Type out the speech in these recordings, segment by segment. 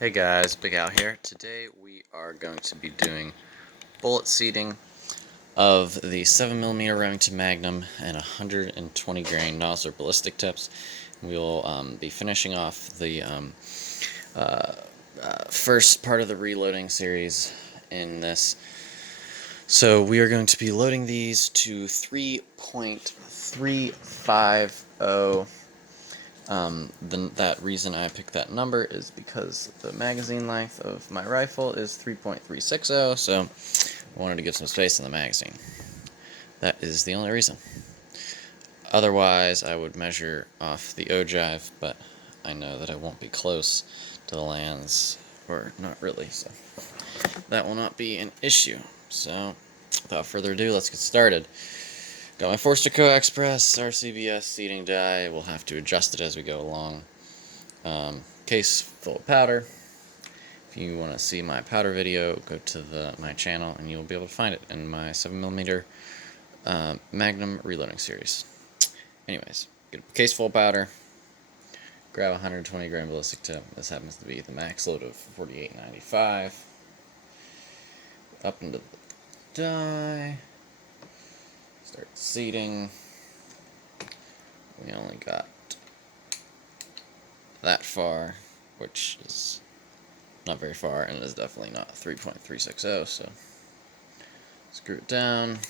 Hey guys, Big Al here. Today we are going to be doing bullet seating of the 7mm Remington Magnum and 120 grain nozzle ballistic tips. We'll be finishing off the first part of the reloading series in this. So we are going to be loading these to 3.350. That reason I picked that number is because the magazine length of my rifle is 3.360, so I wanted to give some space in the magazine. That is the only reason. Otherwise, I would measure off the ogive, but I know that I won't be close to the lands, or not really, so that will not be an issue. So, without further ado, let's get started. Got my Forster Coax Press RCBS seating die. We'll have to adjust it as we go along. Case full of powder. If you want to see my powder video, go to my channel and you'll be able to find it in my 7mm Magnum Reloading series. Anyways, get a case full of powder. Grab a 120 grain ballistic tip. This happens to be the max load of 48.95. Up into the die. Start seating. We only got that far, which is not very far, and it is definitely not 3.360, so screw it down.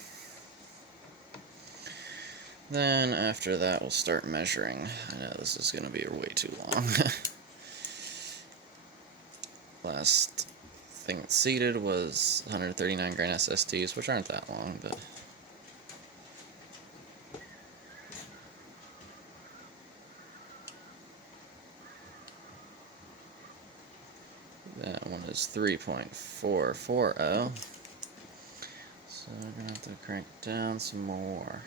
Then after that we'll start measuring. I know this is going to be way too long. Last thing that seated was 139 grain SSTs, which aren't that long, but that one is 3.440. So we're going to have to crank down some more.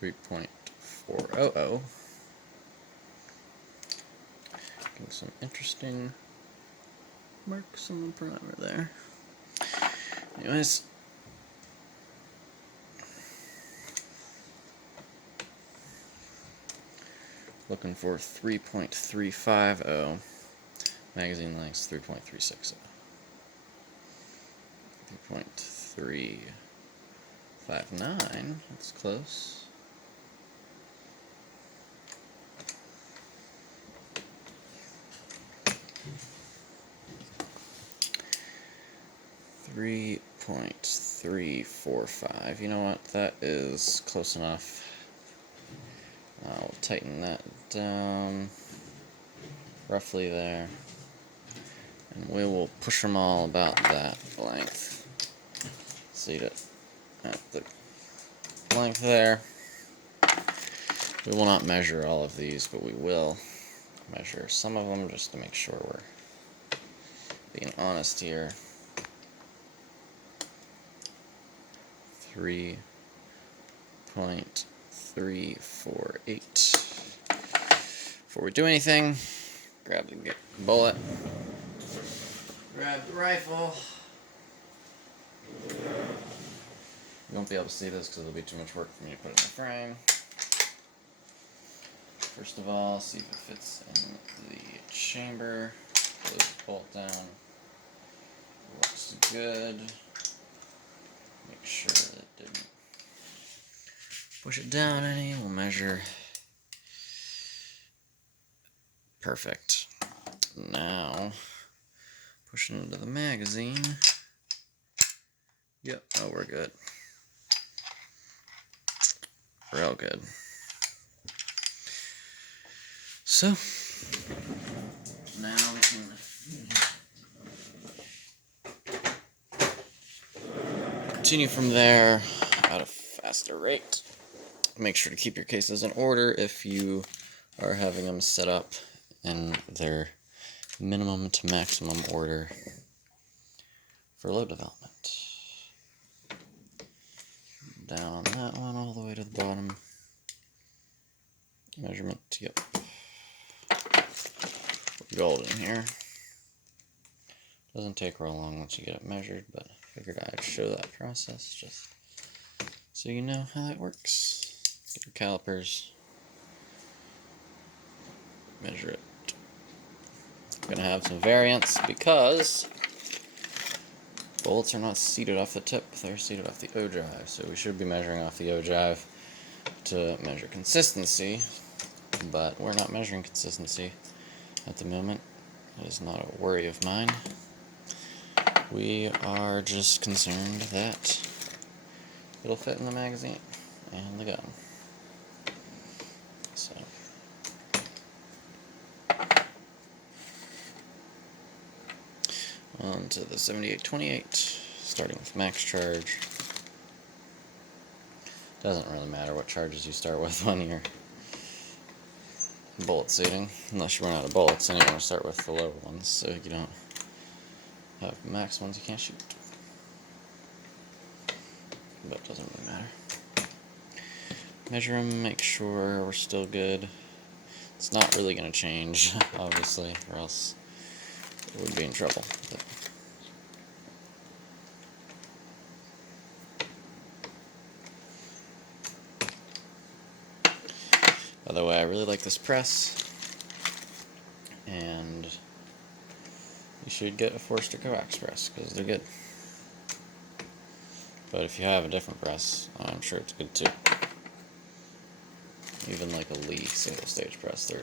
.400. Getting some interesting marks on the primer there. Anyways, looking for 3.350. Magazine length 3.360. 3.359. That's close. 3.345. You know what? That is close enough. I'll tighten that down roughly there. And we will push them all about that length. Seat it at the length there. We will not measure all of these, but we will measure some of them just to make sure we're being honest here. 3.348. Before we do anything, grab the bullet, grab the rifle. You won't be able to see this because it'll be too much work for me to put it in the frame. First of all, see if it fits in the chamber. Close the bolt down. Looks good. Make sure that it didn't push it down any. We'll measure. Perfect. Now, pushing into the magazine. Yep, oh, we're good. Real good. So, now we can continue from there at a faster rate. Make sure to keep your cases in order if you are having them set up in their minimum to maximum order for load development. Down on that one all the way to the bottom. Measurement, yep. Golden here. Doesn't take real long once you get it measured, but I figured I'd show that process just so you know how that works. Get your calipers, measure it. I'm going to have some variance because bullets are not seated off the tip, they're seated off the ogive, so we should be measuring off the ogive to measure consistency, but we're not measuring consistency at the moment. That is not a worry of mine. We are just concerned that it'll fit in the magazine and the gun. So on to the 7828, starting with max charge. Doesn't really matter what charges you start with when you're bullet seating, unless you run out of bullets, and you want to start with the lower ones so you don't have max ones you can't shoot. But it doesn't really matter. Measure them, make sure we're still good. It's not really going to change, obviously, or else it would be in trouble. But by the way, I really like this press, and you should get a Forster coax press because they're good. But if you have a different press, I'm sure it's good too. Even like a Lee single stage press, they're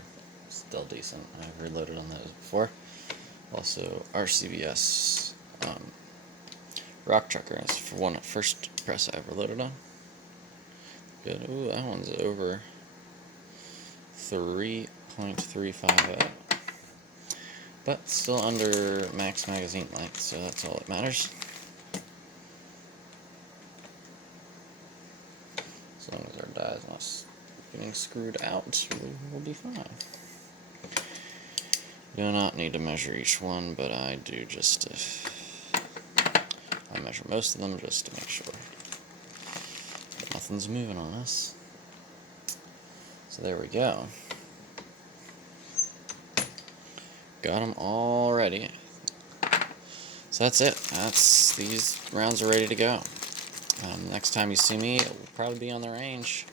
still decent. I've reloaded on those before. Also, RCBS Rock Trucker is for first press I ever loaded on. Good. Ooh, that one's over 3.350. But still under max magazine length, so that's all that matters. As long as our die is not getting screwed out, we'll be fine. Do not need to measure each one, but I do just to... I measure most of them just to make sure that nothing's moving on us. So there we go. Got them all ready. So that's it. These rounds are ready to go. Next time you see me, it will probably be on the range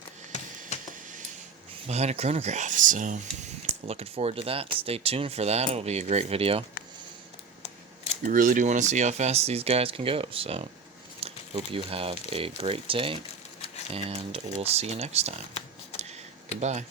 behind a chronograph. So looking forward to that. Stay tuned for that. It'll be a great video. We really do want to see how fast these guys can go. So hope you have a great day, and we'll see you next time. Goodbye.